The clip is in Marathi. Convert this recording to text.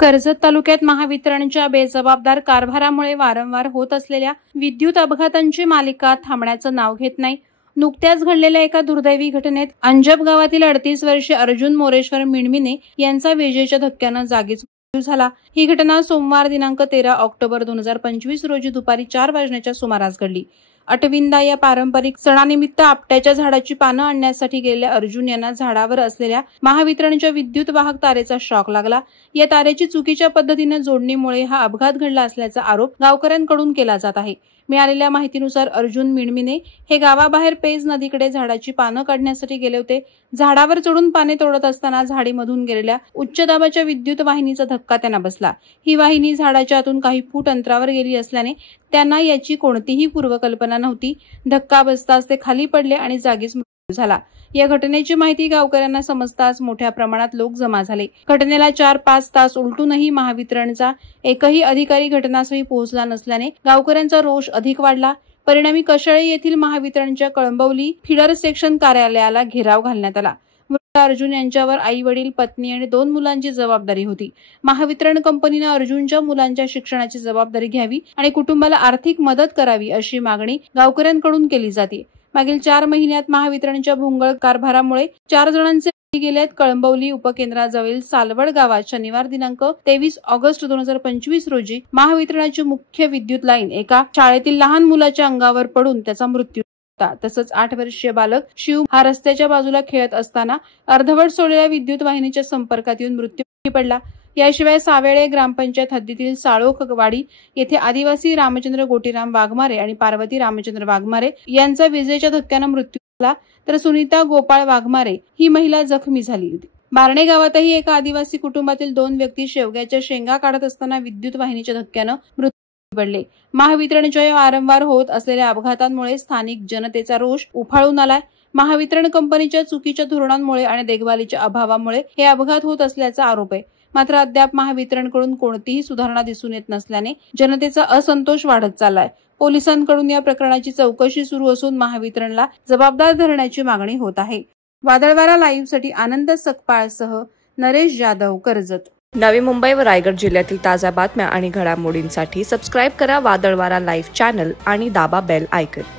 कर्जत तालुक्यात महावितरणच्या बेजबाबदार कारभारामुळे वारंवार होत असलेल्या विद्युत अपघातांची मालिका थांबण्याचं नाव घेत नाही। नुकत्याच घडलेल्या एका दुर्दैवी घटनेत अंजप गावातील 38 वर्षीय अर्जुन मोरेश्वर मिणमिणे यांचा विजेच्या धक्क्यानं जागीच मृत्यू झाला। ही घटना सोमवार दिनांक 13 ऑक्टोबर 2025 रोजी दुपारी 4 वाजण्याच्या सुमारास घडली। अटविंदा या पारंपरिक सणानिमित्त आपट्याच्या झाडाची पानं आणण्यासाठी गेलेल्या अर्जुन यांना झाडावर असलेल्या महावितरणच्या विद्युत वाहक तारेचा शॉक लागला। या तारेची चुकीच्या पद्धतीने जोडणीमुळे हा अपघात घडला असल्याचा आरोप गावकऱ्यांकडून केला जात आहे। मिळालेल्या माहितीनुसार अर्जुन मिणमिणे हे गावाबाहेर पेज नदीकडे झाडाची पानं काढण्यासाठी गेले होते। झाडावर चढून पाने तोडत असताना झाडीमधून गेलेल्या उच्च दाबाच्या विद्युत वाहिनीचा धक्का त्यांना बसला। ही वाहिनी झाडाच्या आतून काही फूट अंतरावर गेली असल्याने त्यांना याची कोणतीही पूर्वकल्पना नव्हती। धक्का बसताच ते खाली पडले आणि जागीच मृत्यू झाला। या घटनेची माहिती गावकऱ्यांना समजताच मोठ्या प्रमाणात लोक जमा झाले। घटनेला 4-5 तास उलटूनही महावितरणचा एकही अधिकारी घटनास्थळी पोहोचला नसल्याने गावकऱ्यांचा रोष अधिक वाढला। परिणामी कशाळे येथील महावितरणच्या कळंबवली फीडर सेक्शन कार्यालयाला घेराव घालण्यात आला। मृत अर्जुन यांच्यावर आई वडील, पत्नी आणि 2 मुलांची जबाबदारी होती। महावितरण कंपनीने अर्जुनच्या मुलांच्या शिक्षणाची जबाबदारी घ्यावी आणि कुटुंबाला आर्थिक मदत करावी अशी मागणी गावकऱ्यांकडून केली जाते। मागील 4 महिन्यात महावितरणच्या भोंगळ कारभारामुळे 4 जणांचे बळी गेले आहेत। कळंबवली उपकेंद्राजवळील सालवड गावात शनिवार दिनांक 23 ऑगस्ट 2025 रोजी महावितरणाची मुख्य विद्युत लाईन एका शाळेतील लहान मुलाच्या अंगावर पडून त्याचा मृत्यू झाला। तसंच 8 वर्षीय बालक शिव हा रस्त्याच्या बाजूला खेळत असताना अर्धवट सोडलेल्या विद्युत वाहिनीच्या संपर्कात येऊन मृत्यू पडला। याशिवाय सावेळे ग्रामपंचायत हद्दीतील साळोखवाडी येथे आदिवासी रामचंद्र गोटीराम वाघमारे आणि पार्वती रामचंद्र वाघमारे यांचा विजेच्या धक्क्याने मृत्यू झाला, तर सुनीता गोपाळ वाघमारे ही महिला जखमी झाली होती। बारणे गावातही एका आदिवासी कुटुंबातील 2 व्यक्ती शेवग्याच्या शेंगा काढत असताना विद्युत वाहिनीच्या धक्क्याने मृत्यू पडले। महावितरणच्या वारंवार होत असलेल्या अपघातांमुळे स्थानिक जनतेचा रोष उफाळून आलाय। महावितरण कंपनीच्या चुकीच्या धोरणांमुळे आणि देखभालीच्या अभावामुळे हे अपघात होत असल्याचा आरोप आहे। मात्र अद्याप महावितरणकडून कोणतीही सुधारणा दिसून येत नसल्याने जनतेचा असंतोष वाढत चाललाय। पोलिसांकडून या प्रकरणाची चौकशी सुरू असून महावितरणला जबाबदार धरण्याची मागणी होत आहे। वादळवारा लाईव्हसाठी आनंद सकपाळसह नरेश जाधव, कर्जत। नवी मुंबई व रायगड जिल्ह्यातील ताज्या बातम्या आणि घडामोडींसाठी सबस्क्राईब करा वादळवारा लाईव्ह चॅनल आणि दाबा बेल आयकॉन।